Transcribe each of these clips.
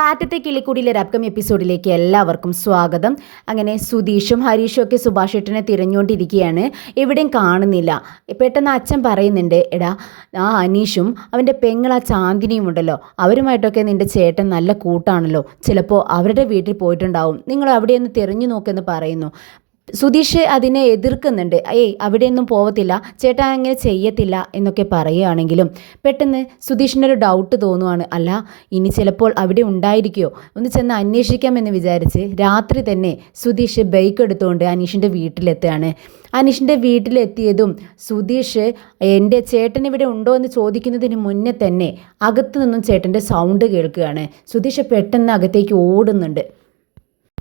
കാറ്റത്തെ കിളിക്കൂടിയിലെ ഒരു അപ്കമിങ് എപ്പിസോഡിലേക്ക് എല്ലാവർക്കും സ്വാഗതം. അങ്ങനെ സുധീഷും ഹരീഷും ഒക്കെ സുഭാഷേട്ടനെ തിരഞ്ഞുകൊണ്ടിരിക്കുകയാണ്. എവിടെയും കാണുന്നില്ല. പെട്ടെന്ന് അച്ഛൻ പറയുന്നുണ്ട്, എടാ ആ അനീഷും അവൻ്റെ പെങ്ങൾ ആ ചാന്ദിനിയും ഉണ്ടല്ലോ, അവരുമായിട്ടൊക്കെ നിൻ്റെ ചേട്ടൻ നല്ല കൂട്ടാണല്ലോ, ചിലപ്പോൾ അവരുടെ വീട്ടിൽ പോയിട്ടുണ്ടാവും, നിങ്ങൾ അവിടെയൊന്ന് തിരഞ്ഞു നോക്കെന്ന് പറയുന്നു. സുധീഷ് അതിനെ എതിർക്കുന്നുണ്ട്. അവിടെയൊന്നും പോവത്തില്ല, ചേട്ടാ അങ്ങനെ ചെയ്യത്തില്ല എന്നൊക്കെ പറയുകയാണെങ്കിലും പെട്ടെന്ന് സുധീഷിനൊരു ഡൗട്ട് തോന്നുവാണ്. അല്ല, ഇനി ചിലപ്പോൾ അവിടെ ഉണ്ടായിരിക്കുമോ, ഒന്ന് ചെന്ന് അന്വേഷിക്കാമെന്ന് വിചാരിച്ച് രാത്രി തന്നെ സുധീഷ് ബൈക്ക് എടുത്തുകൊണ്ട് അനീഷിൻ്റെ വീട്ടിലെത്തുകയാണ്. അനീഷിൻ്റെ വീട്ടിലെത്തിയതും സുധീഷ് എൻ്റെ ചേട്ടൻ ഇവിടെ ഉണ്ടോ എന്ന് ചോദിക്കുന്നതിന് മുന്നേ തന്നെ അകത്തു നിന്നും ചേട്ടൻ്റെ സൗണ്ട് കേൾക്കുകയാണ്. സുധീഷ് പെട്ടെന്ന് അകത്തേക്ക് ഓടുന്നുണ്ട്.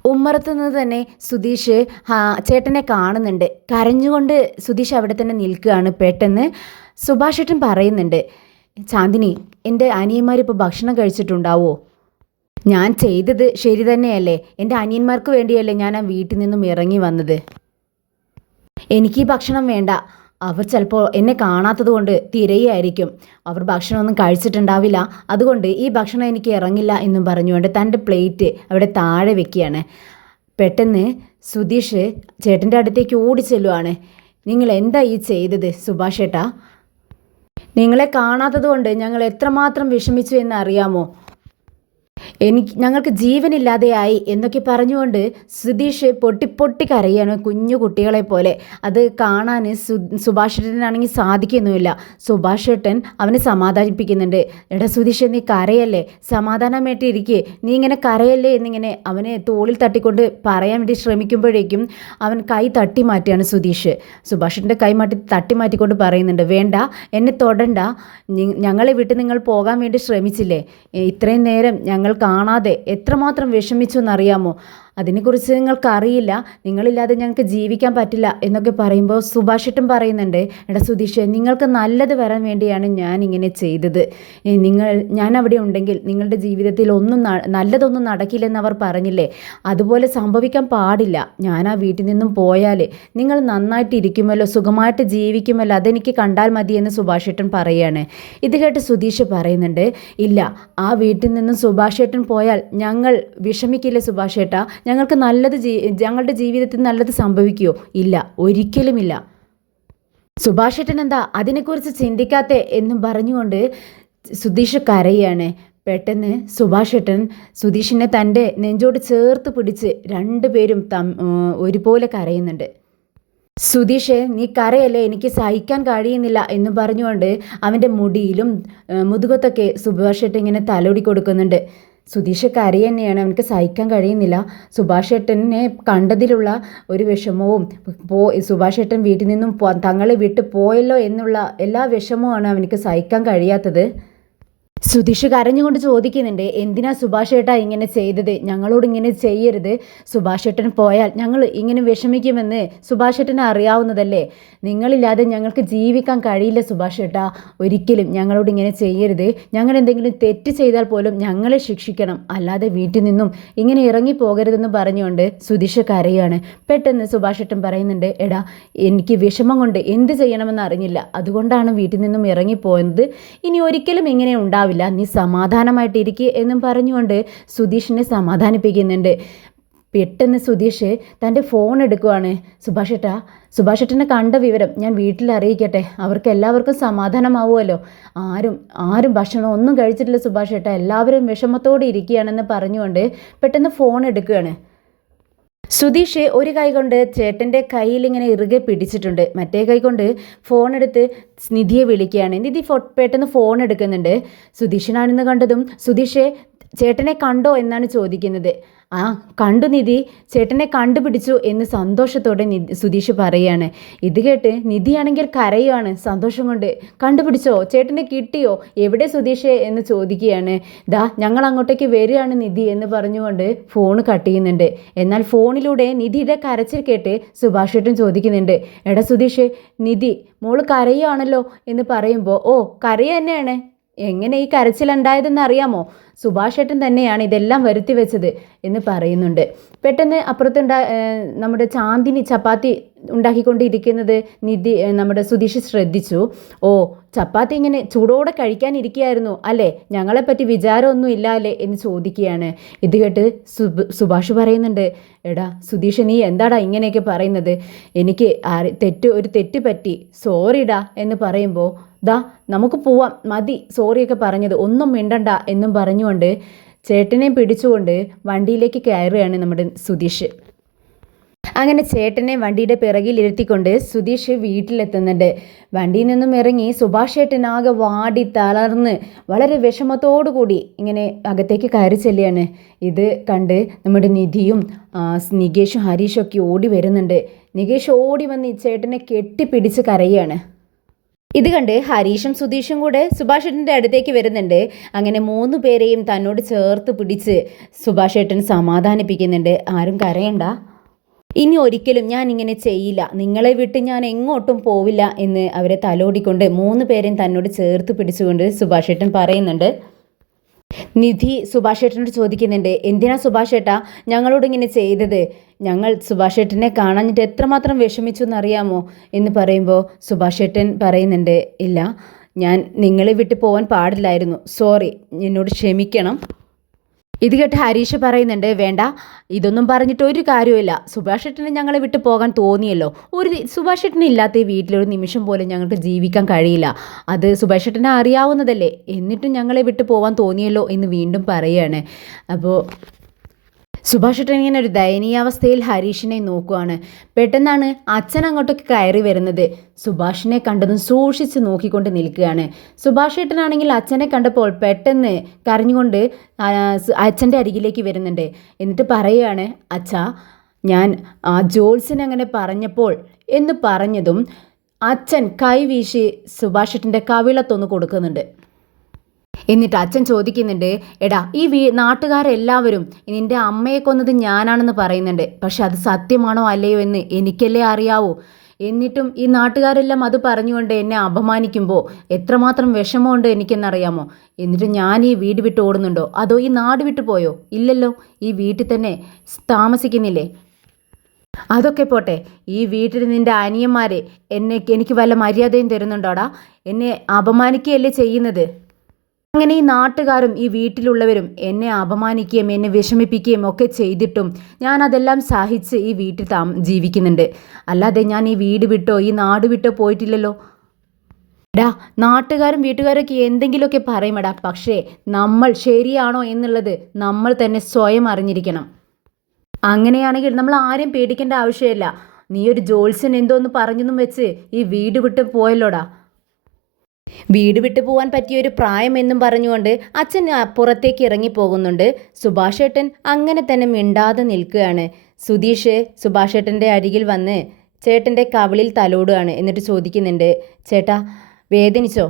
ഉമ്മറത്തു നിന്ന് തന്നെ സുധീഷ് ചേട്ടനെ കാണുന്നുണ്ട്. കരഞ്ഞുകൊണ്ട് സുധീഷ് അവിടെ തന്നെ നിൽക്കുകയാണ്. പെട്ടെന്ന് സുഭാഷേട്ടൻ പറയുന്നുണ്ട്, ചാന്ദിനി, എൻ്റെ അനിയന്മാരിപ്പോൾ ഭക്ഷണം കഴിച്ചിട്ടുണ്ടാവോ? ഞാൻ ചെയ്തത് ശരി തന്നെയല്ലേ? എൻ്റെ അനിയന്മാർക്ക് വേണ്ടിയല്ലേ ഞാൻ ആ വീട്ടിൽ നിന്നും ഇറങ്ങി വന്നത്. എനിക്ക് ഈ ഭക്ഷണം വേണ്ട. അവർ ചിലപ്പോൾ എന്നെ കാണാത്തത് കൊണ്ട് തിരയായിരിക്കും, അവർ ഭക്ഷണമൊന്നും കഴിച്ചിട്ടുണ്ടാവില്ല, അതുകൊണ്ട് ഈ ഭക്ഷണം എനിക്ക് ഇറങ്ങില്ല എന്നും പറഞ്ഞുകൊണ്ട് തൻ്റെ പ്ലേറ്റ് അവിടെ താഴെ വെക്കുകയാണ്. പെട്ടെന്ന് സുധീഷ് ചേട്ടൻ്റെ അടുത്തേക്ക് ഓടി ചെല്ലുവാണ്. നിങ്ങൾ എന്താ ഈ ചെയ്തത് സുഭാഷേട്ടാ? നിങ്ങളെ കാണാത്തത് കൊണ്ട് ഞങ്ങൾ എത്രമാത്രം വിഷമിച്ചു എന്ന് അറിയാമോ? ഞങ്ങൾക്ക് ജീവനില്ലാതെയായി എന്നൊക്കെ പറഞ്ഞുകൊണ്ട് സുധീഷ് പൊട്ടി കരയാണ്, കുഞ്ഞു കുട്ടികളെ പോലെ. അത് കാണാൻ സുഭാഷേട്ടനാണെങ്കിൽ സാധിക്കുന്നുമില്ല. സുഭാഷേട്ടൻ അവനെ സമാധാനിപ്പിക്കുന്നുണ്ട്. എടാ സുധീഷ്, നീ കരയല്ലേ, സമാധാനമായിട്ട് ഇരിക്കേ, നീ ഇങ്ങനെ കരയല്ലേ എന്നിങ്ങനെ അവനെ തോളിൽ തട്ടിക്കൊണ്ട് പറയാൻ വേണ്ടി ശ്രമിക്കുമ്പോഴേക്കും അവൻ കൈ തട്ടി മാറ്റിയാണ് സുധീഷ്. സുഭാഷേട്ടൻ്റെ കൈ തട്ടി മാറ്റിക്കൊണ്ട് പറയുന്നുണ്ട്, വേണ്ട, എന്നെ തൊടണ്ട, ഞങ്ങളെ വിട്ട് നിങ്ങൾ പോകാൻ വേണ്ടി ശ്രമിച്ചില്ലേ, ഇത്രയും നേരം ഞങ്ങൾ കാണാതെ എത്രമാത്രം വിഷമിച്ചു എന്നറിയാമോ? അതിനെക്കുറിച്ച് നിങ്ങൾക്കറിയില്ല, നിങ്ങളില്ലാതെ ഞങ്ങൾക്ക് ജീവിക്കാൻ പറ്റില്ല എന്നൊക്കെ പറയുമ്പോൾ സുഭാഷേട്ടൻ പറയുന്നുണ്ട്, എടാ സുധീഷ്, നിങ്ങൾക്ക് നല്ലത് വരാൻ വേണ്ടിയാണ് ഞാൻ ഇങ്ങനെ ചെയ്തത്. ഞാൻ അവിടെ ഉണ്ടെങ്കിൽ നിങ്ങളുടെ ജീവിതത്തിൽ നല്ലതൊന്നും നടക്കില്ലെന്ന് അവർ പറഞ്ഞില്ലേ, അതുപോലെ സംഭവിക്കാൻ പാടില്ല. ഞാൻ ആ വീട്ടിൽ നിന്നും പോയാൽ നിങ്ങൾ നന്നായിട്ടിരിക്കുമല്ലോ, സുഖമായിട്ട് ജീവിക്കുമല്ലോ, അതെനിക്ക് കണ്ടാൽ മതിയെന്ന് സുഭാഷേട്ടൻ പറയുകയാണ്. ഇത് കേട്ട് സുധീഷ് പറയുന്നുണ്ട്, ഇല്ല, ആ വീട്ടിൽ നിന്നും സുഭാഷേട്ടൻ പോയാൽ ഞങ്ങൾ വിഷമിക്കില്ലേ സുഭാഷേട്ടാ? ഞങ്ങൾക്ക് ഞങ്ങളുടെ ജീവിതത്തിൽ നല്ലത് സംഭവിക്കുമോ? ഇല്ല, ഒരിക്കലുമില്ല. സുഭാഷേട്ടൻ എന്താ അതിനെക്കുറിച്ച് ചിന്തിക്കാത്തെ എന്നും പറഞ്ഞുകൊണ്ട് സുധീഷ് കരയാണ്. പെട്ടെന്ന് സുഭാഷേട്ടൻ സുധീഷിനെ തൻ്റെ നെഞ്ചോട് ചേർത്ത് പിടിച്ച് രണ്ടുപേരും ഒരുപോലെ കരയുന്നുണ്ട്. സുധീഷ്, നീ കരയല്ലേ, എനിക്ക് സഹിക്കാൻ കഴിയുന്നില്ല എന്ന് പറഞ്ഞുകൊണ്ട് അവൻ്റെ മുടിയിലും മുതുകത്തൊക്കെ സുഭാഷേട്ടൻ ഇങ്ങനെ തലോടി കൊടുക്കുന്നുണ്ട്. സുധീഷ് കരയ തന്നെയാണ്, അവനക്ക് സഹിക്കാൻ കഴിയുന്നില്ല. സുഭാഷേട്ടനെ കണ്ടതിലുള്ള ഒരു വിഷമവും സുഭാഷേട്ടൻ വീട്ടിൽ നിന്നും തങ്ങളെ വിട്ട് പോയല്ലോ എന്നുള്ള എല്ലാ വിഷമവുമാണ് അവനക്ക് സഹിക്കാൻ കഴിയാത്തത്. സുധീഷ് കരഞ്ഞുകൊണ്ട് ചോദിക്കുന്നുണ്ട്, എന്തിനാ സുഭാഷേട്ടാ ഇങ്ങനെ ചെയ്തത്? ഞങ്ങളോട് ഇങ്ങനെ ചെയ്യരുത്. സുഭാഷേട്ടൻ പോയാൽ ഞങ്ങൾ ഇങ്ങനെ വിഷമിക്കുമെന്ന് സുഭാഷേട്ടനെ അറിയാവുന്നതല്ലേ. നിങ്ങളില്ലാതെ ഞങ്ങൾക്ക് ജീവിക്കാൻ കഴിയില്ല സുഭാഷേട്ടാ, ഒരിക്കലും ഞങ്ങളോട് ഇങ്ങനെ ചെയ്യരുത്. ഞങ്ങൾ എന്തെങ്കിലും തെറ്റ് ചെയ്താൽ പോലും ഞങ്ങളെ ശിക്ഷിക്കണം, അല്ലാതെ വീട്ടിൽ നിന്നും ഇങ്ങനെ ഇറങ്ങിപ്പോകരുതെന്ന് പറഞ്ഞുകൊണ്ട് സുധീഷ് കരയാണ്. പെട്ടെന്ന് സുഭാഷേട്ടൻ പറയുന്നുണ്ട്, എടാ, എനിക്ക് വിഷമം കൊണ്ട് എന്ത് ചെയ്യണമെന്ന് അറിഞ്ഞില്ല, അതുകൊണ്ടാണ് വീട്ടിൽ നിന്നും ഇറങ്ങിപ്പോയത്. ഇനി ഒരിക്കലും ഇങ്ങനെ ഉണ്ടാവില്ല, നീ സമാധാനമായിട്ടിരിക്കുക എന്നും പറഞ്ഞുകൊണ്ട് സുധീഷിനെ സമാധാനിപ്പിക്കുന്നുണ്ട്. പെട്ടെന്ന് സുധീഷ് തൻ്റെ ഫോൺ എടുക്കുവാണ്. സുഭാഷേട്ടനെ കണ്ട വിവരം ഞാൻ വീട്ടിൽ അറിയിക്കട്ടെ, അവർക്ക് എല്ലാവർക്കും സമാധാനമാവുമല്ലോ. ആരും ഭക്ഷണം ഒന്നും കഴിച്ചിട്ടില്ല സുഭാഷേട്ട, എല്ലാവരും വിഷമത്തോടെ ഇരിക്കുകയാണെന്ന് പറഞ്ഞുകൊണ്ട് പെട്ടെന്ന് ഫോൺ എടുക്കുകയാണ്. സുധീഷ് ഒരു കൈ കൊണ്ട് ചേട്ടൻ്റെ കയ്യിൽ ഇങ്ങനെ ഇറുകെ പിടിച്ചിട്ടുണ്ട്, മറ്റേ കൈ കൊണ്ട് ഫോൺ എടുത്ത് നിധിയെ വിളിക്കുകയാണ്. നിധി പെട്ടെന്ന് ഫോൺ എടുക്കുന്നുണ്ട്. സുധീഷിനാണെന്ന് കണ്ടതും സുധീഷ് ചേട്ടനെ കണ്ടോ എന്നാണ് ചോദിക്കുന്നത്. ആ കണ്ടു നിധി, ചേട്ടനെ കണ്ടുപിടിച്ചു എന്ന് സന്തോഷത്തോടെ സുധീഷ് പറയുകയാണ്. ഇത് കേട്ട് നിധിയാണെങ്കിൽ കരയുവാണ് സന്തോഷം കൊണ്ട്. കണ്ടുപിടിച്ചോ, ചേട്ടനെ കിട്ടിയോ, എവിടെ സുധീഷ് എന്ന് ചോദിക്കുകയാണ്. ഞങ്ങൾ അങ്ങോട്ടേക്ക് വരികയാണ് നിധി എന്ന് പറഞ്ഞുകൊണ്ട് ഫോൺ കട്ട് ചെയ്യുന്നുണ്ട്. എന്നാൽ ഫോണിലൂടെ നിധിയുടെ കരച്ചിൽ കേട്ട് സുഭാഷേട്ടൻ ചോദിക്കുന്നുണ്ട്, എടാ സുധീഷ്, നിധി മോള് കരയുവാണല്ലോ എന്ന് പറയുമ്പോൾ, ഓ കരയ തന്നെയാണ്, എങ്ങനെ ഈ കരച്ചിലുണ്ടായതെന്ന് അറിയാമോ? സുഭാഷേട്ടൻ തന്നെയാണ് ഇതെല്ലാം വരുത്തി വെച്ചത് എന്ന് പറയുന്നുണ്ട്. പെട്ടെന്ന് നമ്മുടെ ചാന്ദിനി ചപ്പാത്തി ഉണ്ടാക്കിക്കൊണ്ടിരിക്കുന്നത് നമ്മുടെ സുധീഷ് ശ്രദ്ധിച്ചു. ഓ, ചപ്പാത്തി ഇങ്ങനെ ചൂടോടെ കഴിക്കാനിരിക്കുകയായിരുന്നു അല്ലേ, ഞങ്ങളെപ്പറ്റി വിചാരമൊന്നും ഇല്ല അല്ലേ എന്ന് ചോദിക്കുകയാണ്. ഇത് കേട്ട് സുഭാഷ് പറയുന്നുണ്ട്, എടാ സുധീഷ്, നീ എന്താടാ ഇങ്ങനെയൊക്കെ പറയുന്നത്, എനിക്ക് ഒരു തെറ്റ് പറ്റി, സോറിടാ എന്ന് പറയുമ്പോൾ, ദാ നമുക്ക് പോവാം, മതി സോറിയൊക്കെ പറഞ്ഞത്, ഒന്നും മിണ്ടണ്ട എന്നും പറഞ്ഞുകൊണ്ട് ചേട്ടനെ പിടിച്ചുകൊണ്ട് വണ്ടിയിലേക്ക് കയറുകയാണ് നമ്മുടെ സുധീഷ്. അങ്ങനെ ചേട്ടനെ വണ്ടിയുടെ പിറകിലിരുത്തിക്കൊണ്ട് സുധീഷ് വീട്ടിലെത്തുന്നുണ്ട്. വണ്ടിയിൽ നിന്നും ഇറങ്ങി സുഭാഷ് ചേട്ടൻ ആകെ വാടി തളർന്ന് വളരെ വിഷമത്തോടു കൂടി ഇങ്ങനെ അകത്തേക്ക് കയറി ചെല്ലുകയാണ്. ഇത് കണ്ട് നമ്മുടെ നിധിയും നികേഷും ഹരീഷും ഒക്കെ ഓടി വരുന്നുണ്ട്. നികേഷ് ഓടി വന്ന് ഈ ചേട്ടനെ കെട്ടിപ്പിടിച്ച് കരയുകയാണ്. ഇത് കണ്ട് ഹരീഷും സുധീഷും കൂടെ സുഭാഷ് ചേട്ടൻ്റെ അടുത്തേക്ക് വരുന്നുണ്ട്. അങ്ങനെ 3 പേരെയും തന്നോട് ചേർത്ത് പിടിച്ച് സുഭാഷ് ചേട്ടൻ സമാധാനിപ്പിക്കുന്നുണ്ട്. ആരും കരയണ്ട, ഇനി ഒരിക്കലും ഞാൻ ഇങ്ങനെ ചെയ്യില്ല, നിങ്ങളെ വിട്ട് ഞാൻ എങ്ങോട്ടും പോവില്ല എന്ന് അവരെ തലോടിക്കൊണ്ട് 3 പേരെയും തന്നോട് ചേർത്ത് പിടിച്ചുകൊണ്ട് സുഭാഷ് ചേട്ടൻ പറയുന്നുണ്ട്. നിധി സുഭാഷ് ചേട്ടനോട് ചോദിക്കുന്നുണ്ട്, എന്തിനാ സുഭാഷ് ചേട്ടാ ഞങ്ങളോട് ഇങ്ങനെ ചെയ്തത്, ഞങ്ങൾ സുഭാഷ് ചേട്ടനെ കാണാഞ്ഞിട്ട് എത്രമാത്രം വിഷമിച്ചു എന്നറിയാമോ എന്ന് പറയുമ്പോൾ സുഭാഷ് ചേട്ടൻ പറയുന്നുണ്ട്, ഇല്ല, ഞാൻ നിങ്ങളെ വിട്ട് പോകാൻ പാടില്ലായിരുന്നു, സോറി, എന്നോട് ക്ഷമിക്കണം. ഇത് കേട്ട് ഹരീഷ് പറയുന്നുണ്ട്, വേണ്ട, ഇതൊന്നും പറഞ്ഞിട്ട് ഒരു കാര്യമില്ല, സുഭാഷ് ചേട്ടനെ ഞങ്ങളെ വിട്ട് പോകാൻ തോന്നിയല്ലോ, സുഭാഷ് ചേട്ടനെ ഇല്ലാത്ത ഈ വീട്ടിലൊരു നിമിഷം പോലും ഞങ്ങൾക്ക് ജീവിക്കാൻ കഴിയില്ല, അത് സുഭാഷ് ചേട്ടനെ അറിയാവുന്നതല്ലേ, എന്നിട്ടും ഞങ്ങളെ വിട്ട് പോകാൻ തോന്നിയല്ലോ എന്ന് വീണ്ടും പറയുകയാണ്. അപ്പോൾ സുഭാഷ് ചേട്ടൻ ഇങ്ങനെ ഒരു ദയനീയാവസ്ഥയിൽ ഹരീഷിനെ നോക്കുവാണ്. പെട്ടെന്നാണ് അച്ഛൻ അങ്ങോട്ടേക്ക് കയറി വരുന്നത്. സുഭാഷിനെ കണ്ടതും സൂക്ഷിച്ച് നോക്കിക്കൊണ്ട് നിൽക്കുകയാണ്. സുഭാഷ് ചേട്ടനാണെങ്കിൽ അച്ഛനെ കണ്ടപ്പോൾ പെട്ടെന്ന് കരഞ്ഞുകൊണ്ട് അച്ഛൻ്റെ അരികിലേക്ക് വരുന്നുണ്ട്. എന്നിട്ട് പറയുകയാണ്, അച്ഛാ, ഞാൻ ജോത്സ്യൻ അങ്ങനെ പറഞ്ഞപ്പോൾ എന്ന് പറഞ്ഞതും അച്ഛൻ കൈവീശി സുഭാഷ് ചേട്ടൻ്റെ കവിളത്തൊന്ന് കൊടുക്കുന്നുണ്ട്. എന്നിട്ട് അച്ഛൻ ചോദിക്കുന്നുണ്ട്, എടാ, ഈ നാട്ടുകാരെല്ലാവരും നിൻ്റെ അമ്മയെ കൊന്നത് ഞാനാണെന്ന് പറയുന്നുണ്ട്, പക്ഷെ അത് സത്യമാണോ അല്ലയോ എന്ന് എനിക്കല്ലേ അറിയാവൂ, എന്നിട്ടും ഈ നാട്ടുകാരെല്ലാം അത് പറഞ്ഞുകൊണ്ട് എന്നെ അപമാനിക്കുമ്പോൾ എത്രമാത്രം വിഷമമുണ്ട് എനിക്കെന്നറിയാമോ, എന്നിട്ട് ഞാൻ ഈ വീട് വിട്ട് ഓടുന്നുണ്ടോ, അതോ ഈ നാട് വിട്ടു പോയോ, ഇല്ലല്ലോ, ഈ വീട്ടിൽ തന്നെ താമസിക്കുന്നില്ലേ, അതൊക്കെ പോട്ടെ, ഈ വീട്ടിൽ നിൻ്റെ അനിയന്മാർ എനിക്ക് വല്ല മര്യാദയും തരുന്നുണ്ടോടാ, എന്നെ അപമാനിക്കുകയല്ലേ ചെയ്യുന്നത്. അങ്ങനെ ഈ നാട്ടുകാരും ഈ വീട്ടിലുള്ളവരും എന്നെ അപമാനിക്കുകയും എന്നെ വിഷമിപ്പിക്കുകയും ഒക്കെ ചെയ്തിട്ടും ഞാൻ അതെല്ലാം സഹിച്ച് ഈ വീട്ടിൽ ജീവിക്കുന്നുണ്ട്, അല്ലാതെ ഞാൻ ഈ വീട് വിട്ടോ ഈ നാട് വിട്ടോ പോയിട്ടില്ലല്ലോ. എടാ, നാട്ടുകാരും വീട്ടുകാരൊക്കെ എന്തെങ്കിലുമൊക്കെ പറയുമെടാ, പക്ഷേ നമ്മൾ ശരിയാണോ എന്നുള്ളത് നമ്മൾ തന്നെ സ്വയം അറിഞ്ഞിരിക്കണം. അങ്ങനെയാണെങ്കിൽ നമ്മൾ ആരെയും പേടിക്കേണ്ട ആവശ്യമില്ല. നീ ഒരു ജോത്സ്യൻ എന്തോന്ന് പറഞ്ഞെന്നും വെച്ച് ഈ വീട് വിട്ട് പോയല്ലോടാ. വീട് വിട്ടു പോകാൻ പറ്റിയൊരു പ്രായം എന്നും പറഞ്ഞുകൊണ്ട് അച്ഛൻ പുറത്തേക്ക് ഇറങ്ങി പോകുന്നുണ്ട്. സുഭാഷ് ഏട്ടൻ അങ്ങനെ തന്നെ മിണ്ടാതെ നിൽക്കുകയാണ്. സുധീഷ് സുഭാഷ് ഏട്ടൻ്റെ അരികിൽ വന്ന് ചേട്ടൻ്റെ കവിളിൽ തലോടുകയാണ്. എന്നിട്ട് ചോദിക്കുന്നുണ്ട്, ചേട്ടാ വേദനിച്ചോ?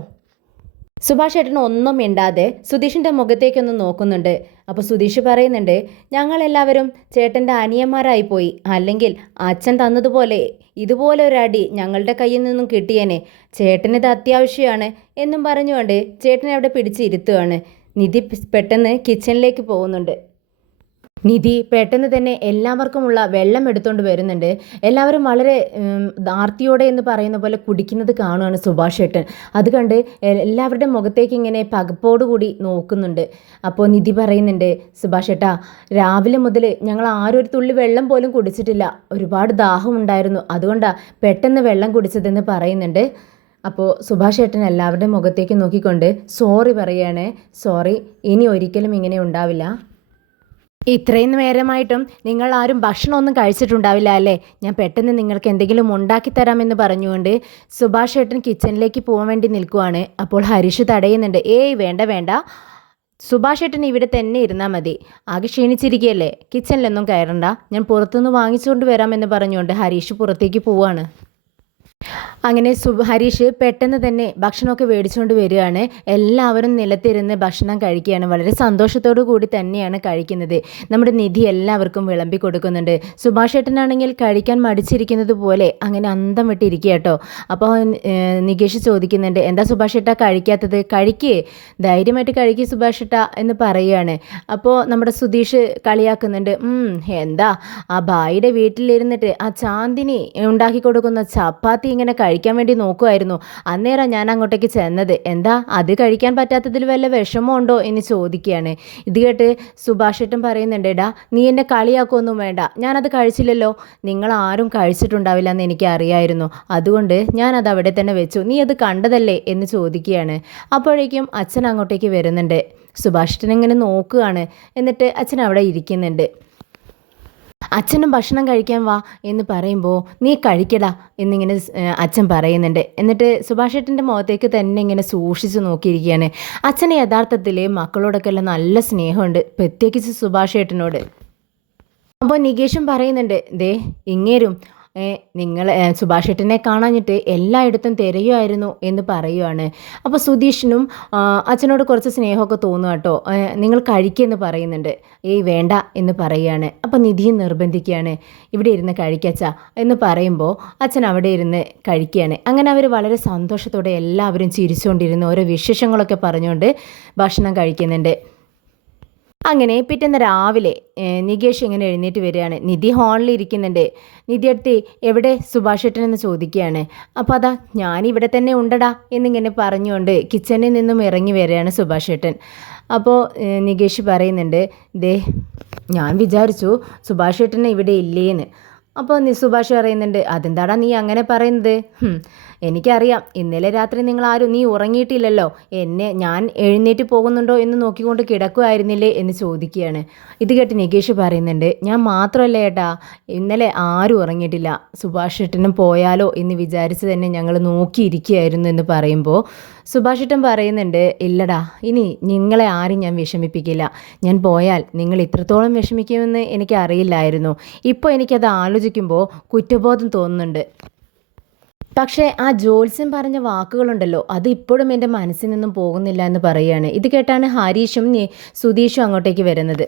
സുഭാഷ് ഏട്ടൻ ഒന്നും മിണ്ടാതെ സുധീഷിൻ്റെ മുഖത്തേക്കൊന്ന് നോക്കുന്നുണ്ട്. അപ്പോൾ സുധീഷ് പറയുന്നുണ്ട്, ഞങ്ങളെല്ലാവരും ചേട്ടൻ്റെ അനിയന്മാരായി പോയി, അല്ലെങ്കിൽ അച്ഛൻ തന്നതുപോലെ ഇതുപോലെ ഒരടി ഞങ്ങളുടെ കയ്യിൽ നിന്നും കിട്ടിയേനെ, ചേട്ടനിത് അത്യാവശ്യമാണ് എന്നും പറഞ്ഞുകൊണ്ട് ചേട്ടനെ അവിടെ പിടിച്ചിരുത്തുകയാണ്. നിധി പെട്ടെന്ന് കിച്ചണിലേക്ക് പോകുന്നുണ്ട്. നിധി പെട്ടെന്ന് തന്നെ എല്ലാവർക്കുമുള്ള വെള്ളം എടുത്തുകൊണ്ട് വരുന്നുണ്ട്. എല്ലാവരും വളരെ ആർത്തിയോടെ എന്ന് പറയുന്ന പോലെ കുടിക്കുന്നത് കാണുകയാണ് സുഭാഷ് ഏട്ടൻ. അത് കണ്ട് എല്ലാവരുടെ മുഖത്തേക്ക് ഇങ്ങനെ പകപ്പോടുകൂടി നോക്കുന്നുണ്ട്. അപ്പോൾ നിധി പറയുന്നുണ്ട്, സുഭാഷ് ഏട്ടാ, രാവിലെ മുതൽ ഞങ്ങൾ ആരും ഒരു തുള്ളി വെള്ളം പോലും കുടിച്ചിട്ടില്ല, ഒരുപാട് ദാഹം ഉണ്ടായിരുന്നു, അതുകൊണ്ടാണ് പെട്ടെന്ന് വെള്ളം കുടിച്ചതെന്ന് പറയുന്നുണ്ട്. അപ്പോൾ സുഭാഷ് ഏട്ടൻ എല്ലാവരുടെ മുഖത്തേക്ക് നോക്കിക്കൊണ്ട് സോറി പറയുകയാണ്. സോറി, ഇനി ഒരിക്കലും ഇങ്ങനെ ഉണ്ടാവില്ല. ഇത്രയും നേരമായിട്ടും നിങ്ങൾ ആരും ഭക്ഷണമൊന്നും കഴിച്ചിട്ടുണ്ടാവില്ല അല്ലേ, ഞാൻ പെട്ടെന്ന് നിങ്ങൾക്ക് എന്തെങ്കിലും ഉണ്ടാക്കി തരാമെന്ന് പറഞ്ഞുകൊണ്ട് സുഭാഷ് ഏട്ടൻ കിച്ചണിലേക്ക് പോകാൻ വേണ്ടി നിൽക്കുവാണ്. അപ്പോൾ ഹരീഷ് തടയുന്നുണ്ട്. ഏയ് വേണ്ട വേണ്ട, സുഭാഷ് ഏട്ടൻ ഇവിടെ തന്നെ ഇരുന്നാൽ മതി, ആകെ ക്ഷീണിച്ചിരിക്കുകയല്ലേ, കിച്ചണിലൊന്നും കയറണ്ട, ഞാൻ പുറത്തുനിന്ന് വാങ്ങിച്ചുകൊണ്ട് വരാമെന്ന് പറഞ്ഞുകൊണ്ട് ഹരീഷ് പുറത്തേക്ക് പോവാണ്. അങ്ങനെ ഹരീഷ് പെട്ടെന്ന് തന്നെ ഭക്ഷണമൊക്കെ മേടിച്ചുകൊണ്ട് വരികയാണ്. എല്ലാവരും നിലത്തിരുന്ന് ഭക്ഷണം കഴിക്കുകയാണ്. വളരെ സന്തോഷത്തോടു കൂടി തന്നെയാണ് കഴിക്കുന്നത്. നമ്മുടെ നിധി എല്ലാവർക്കും വിളമ്പി കൊടുക്കുന്നുണ്ട്. സുഭാഷ് ഏട്ടനാണെങ്കിൽ കഴിക്കാൻ മടിച്ചിരിക്കുന്നത് പോലെ അങ്ങനെ അന്തം വിട്ടിരിക്കുക കേട്ടോ. അപ്പോൾ നികേഷ് ചോദിക്കുന്നുണ്ട്, എന്താ സുഭാഷ് ഏട്ടാ കഴിക്കാത്തത്? കഴിക്കേ, ധൈര്യമായിട്ട് കഴിക്കുക സുഭാഷ് ഏട്ടാ എന്ന് പറയുകയാണ്. അപ്പോൾ നമ്മുടെ സുധീഷ് കളിയാക്കുന്നുണ്ട്, എന്താ ആ ഭായിയുടെ വീട്ടിലിരുന്നിട്ട് ആ ചാന്ദിനി ഉണ്ടാക്കി കൊടുക്കുന്ന ചപ്പാത്തി ഇങ്ങനെ കഴിക്കാൻ വേണ്ടി നോക്കുമായിരുന്നു. അന്നേരം ഞാൻ അങ്ങോട്ടേക്ക് ചെന്നത്. എന്താ അത് കഴിക്കാൻ പറ്റാത്തതിൽ വല്ല വിഷമമുണ്ടോ എന്ന് ചോദിക്കുകയാണ്. ഇത് കേട്ട് സുഭാഷ് ഏട്ടൻ പറയുന്നുണ്ട്, എടാ നീ എന്നെ കളിയാക്കൊന്നും വേണ്ട, ഞാനത് കഴിച്ചില്ലല്ലോ. നിങ്ങൾ ആരും കഴിച്ചിട്ടുണ്ടാവില്ല എന്ന് എനിക്ക് അറിയായിരുന്നു, അതുകൊണ്ട് ഞാനത് അവിടെ തന്നെ വെച്ചു. നീ അത് കണ്ടതല്ലേ എന്ന് ചോദിക്കുകയാണ്. അപ്പോഴേക്കും അച്ഛൻ അങ്ങോട്ടേക്ക് വരുന്നുണ്ട്. സുഭാഷ് ഏട്ടൻ ഇങ്ങനെ നോക്കുകയാണ്. എന്നിട്ട് അച്ഛൻ അവിടെ ഇരിക്കുന്നുണ്ട്. അച്ഛനും ഭക്ഷണം കഴിക്കാൻ വാ എന്ന് പറയുമ്പോൾ, നീ കഴിക്കടാ എന്നിങ്ങനെ അച്ഛൻ പറയുന്നുണ്ട്. എന്നിട്ട് സുഭാഷ് ഏട്ടൻ്റെ മുഖത്തേക്ക് തന്നെ ഇങ്ങനെ സൂക്ഷിച്ച് നോക്കിയിരിക്കുകയാണ്. അച്ഛന് യഥാർത്ഥത്തിൽ മക്കളോടൊക്കെ എല്ലാം നല്ല സ്നേഹമുണ്ട്, പ്രത്യേകിച്ച് സുഭാഷ് ഏട്ടനോട്. അപ്പോൾ നികേഷും പറയുന്നുണ്ട്, ദേ ഇങ്ങേരും നിങ്ങൾ സുഭാഷ് ഏട്ടനെ കാണാഞ്ഞിട്ട് എല്ലായിടത്തും തിരയുമായിരുന്നു എന്ന് പറയുവാണ്. അപ്പോൾ സുധീഷിനും അച്ഛനോട് കുറച്ച് സ്നേഹമൊക്കെ തോന്നുക കേട്ടോ. നിങ്ങൾ കഴിക്കുമെന്ന് പറയുന്നുണ്ട്. ഏയ് വേണ്ട എന്ന് പറയുകയാണ്. അപ്പോൾ നിധിയും നിർബന്ധിക്കുകയാണ്, ഇവിടെ ഇരുന്ന് കഴിക്കച്ച എന്ന് പറയുമ്പോൾ അച്ഛൻ അവിടെ ഇരുന്ന് കഴിക്കുകയാണ്. അങ്ങനെ അവർ വളരെ സന്തോഷത്തോടെ എല്ലാവരും ചിരിച്ചുകൊണ്ടിരുന്ന് ഓരോ വിശേഷങ്ങളൊക്കെ പറഞ്ഞുകൊണ്ട് ഭക്ഷണം കഴിക്കുന്നുണ്ട്. അങ്ങനെ പിറ്റേന്ന് രാവിലെ നികേഷ് ഇങ്ങനെ എഴുന്നേറ്റ് വരികയാണ്. നിധി ഹാളിൽ ഇരിക്കുന്നുണ്ട്. നിധി അടുത്ത് എവിടെ സുഭാഷ് ഏട്ടൻ എന്ന് ചോദിക്കുകയാണ്. അപ്പോൾ അതാ ഞാനിവിടെ തന്നെ ഉണ്ടടാ എന്നിങ്ങനെ പറഞ്ഞുകൊണ്ട് കിച്ചണിൽ നിന്നും ഇറങ്ങി വരികയാണ് സുഭാഷ് ഏട്ടൻ. അപ്പോൾ നികേഷ് പറയുന്നുണ്ട്, ദേ ഞാൻ വിചാരിച്ചു സുഭാഷ് ഏട്ടൻ ഇവിടെ ഇല്ലേന്ന്. അപ്പോൾ സുഭാഷ് പറയുന്നുണ്ട്, അതെന്താടാ നീ അങ്ങനെ പറയുന്നത്? എനിക്കറിയാം, ഇന്നലെ രാത്രി നീ ഉറങ്ങിയിട്ടില്ലല്ലോ, ഞാൻ എഴുന്നേറ്റ് പോകുന്നുണ്ടോ എന്ന് നോക്കിക്കൊണ്ട് കിടക്കുമായിരുന്നില്ലേ എന്ന് ചോദിക്കുകയാണ്. ഇത് കേട്ട് നികേഷ് പറയുന്നുണ്ട്, ഞാൻ മാത്രമല്ല ഏട്ടാ, ഇന്നലെ ആരും ഉറങ്ങിയിട്ടില്ല, സുഭാഷ് ഏട്ടനും പോയാലോ എന്ന് വിചാരിച്ച് തന്നെ ഞങ്ങൾ നോക്കിയിരിക്കുകയായിരുന്നു എന്ന് പറയുമ്പോൾ സുഭാഷ് ഏട്ടൻ പറയുന്നുണ്ട്, ഇല്ലടാ, ഇനി നിങ്ങളെ ആരും ഞാൻ വിഷമിപ്പിക്കില്ല. ഞാൻ പോയാൽ നിങ്ങൾ ഇത്രത്തോളം വിഷമിക്കുമെന്ന് എനിക്ക് അറിയില്ലായിരുന്നു. ഇപ്പോൾ എനിക്കത് ആലോചിക്കുമ്പോൾ കുറ്റബോധം തോന്നുന്നുണ്ട്. പക്ഷേ ആ ജ്യോത്സ്യൻ പറഞ്ഞ വാക്കുകളുണ്ടല്ലോ, അത് ഇപ്പോഴും എൻ്റെ മനസ്സിൽ നിന്നും പോകുന്നില്ല എന്ന് പറയുകയാണ്. ഇത് കേട്ടാണ് ഹരീഷും സുധീഷും അങ്ങോട്ടേക്ക് വരുന്നത്.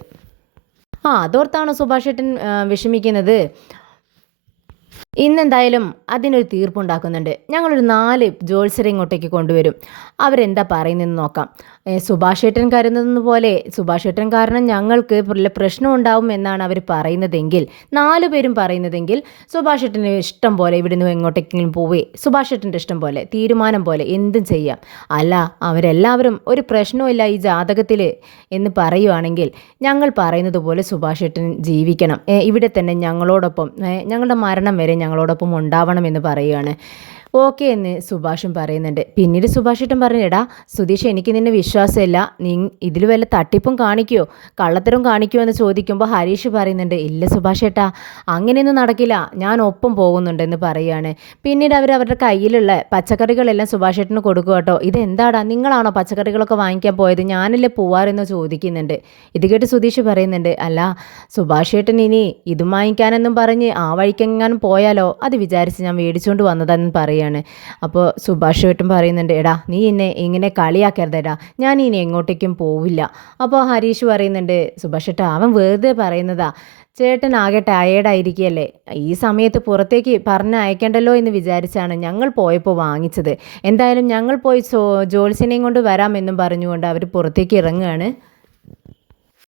അതോർത്താണോ സുഭാഷ് ഏട്ടൻ വിഷമിക്കുന്നത്? ഇന്നെന്തായാലും അതിനൊരു തീർപ്പുണ്ടാക്കുന്നുണ്ട്. ഞങ്ങളൊരു 4 ജ്യോത്സ്യരെ ഇങ്ങോട്ടേക്ക് കൊണ്ടുവരും. അവരെന്താ പറയുന്നതെന്ന് നോക്കാം. സുഭാഷ് ഏട്ടൻ കരുതുന്നത് പോലെ സുഭാഷ് ഏട്ടൻ കാരണം ഞങ്ങൾക്ക് പ്രശ്നം ഉണ്ടാവും എന്നാണ് അവർ പറയുന്നതെങ്കിൽ, 4 പേരും പറയുന്നതെങ്കിൽ, സുഭാഷ് ഏട്ടന് ഇഷ്ടം പോലെ ഇവിടുന്ന് എങ്ങോട്ടെങ്കിലും പോവേ, സുഭാഷ് ഏട്ടൻ്റെ ഇഷ്ടം പോലെ തീരുമാനം പോലെ എന്തും ചെയ്യാം. അല്ല അവരെല്ലാവരും ഒരു പ്രശ്നവുമില്ല ഈ ജാതകത്തിൽ എന്ന് പറയുവാണെങ്കിൽ, ഞങ്ങൾ പറയുന്നത് പോലെ സുഭാഷ് ഏട്ടൻ ജീവിക്കണം, ഇവിടെ തന്നെ ഞങ്ങളോടൊപ്പം ഞങ്ങളുടെ മരണം വരെ ഞങ്ങളോടൊപ്പം ഉണ്ടാവണമെന്ന് പറയുകയാണ്. ഓക്കെ എന്ന് സുഭാഷും പറയുന്നുണ്ട്. പിന്നീട് സുഭാഷ് ഏട്ടൻ പറഞ്ഞു, എടാ സുധീഷ്, എനിക്ക് നിന്നെ വിശ്വാസമില്ല, നീ ഇതിൽ വല്ല തട്ടിപ്പും കാണിക്കുമോ, കള്ളത്തരം കാണിക്കുമോ എന്ന് ചോദിക്കുമ്പോൾ ഹരീഷ് പറയുന്നുണ്ട്, ഇല്ല സുഭാഷ് ഏട്ടാ, അങ്ങനെയൊന്നും നടക്കില്ല, ഞാൻ ഒപ്പം പോകുന്നുണ്ടെന്ന് പറയുകയാണ്. പിന്നീട് അവരുടെ കയ്യിലുള്ള പച്ചക്കറികളെല്ലാം സുഭാഷ് ഏട്ടന് കൊടുക്കുക കേട്ടോ. ഇതെന്താടാ, നിങ്ങളാണോ പച്ചക്കറികളൊക്കെ വാങ്ങിക്കാൻ പോയത്, ഞാനല്ലേ പോവാറെന്ന് ചോദിക്കുന്നുണ്ട്. ഇത് കേട്ട് സുധീഷ് പറയുന്നുണ്ട്, അല്ല സുഭാഷ് ഏട്ടൻ ഇനി ഇതും വാങ്ങിക്കാനെന്നും പറഞ്ഞ് ആ വഴിക്കെങ്ങാനും പോയാലോ, അത് വിചാരിച്ച് ഞാൻ മേടിച്ചുകൊണ്ട് വന്നതാണെന്ന് പറയുക. അപ്പോൾ സുഭാഷ് ഏട്ടൻ പറയുന്നുണ്ട്, എടാ നീ എന്നെ ഇങ്ങനെ കളിയാക്കരുതെടാ, ഞാൻ ഇനി എങ്ങോട്ടേക്കും പോവില്ല. അപ്പോൾ ഹരീഷ് പറയുന്നുണ്ട്, സുഭാഷ് ഏട്ടാ അവൻ വെറുതെ പറയുന്നതാ, ചേട്ടൻ ആകെ ടയേർഡായിരിക്കുകയല്ലേ, ഈ സമയത്ത് പുറത്തേക്ക് പറഞ്ഞ് അയക്കേണ്ടല്ലോ എന്ന് വിചാരിച്ചാണ് ഞങ്ങൾ പോയപ്പോൾ വാങ്ങിച്ചത്. എന്തായാലും ഞങ്ങൾ പോയി ജ്യോത്സ്യനെയും കൊണ്ട് വരാമെന്നും പറഞ്ഞുകൊണ്ട് അവർ പുറത്തേക്ക് ഇറങ്ങുകയാണ്.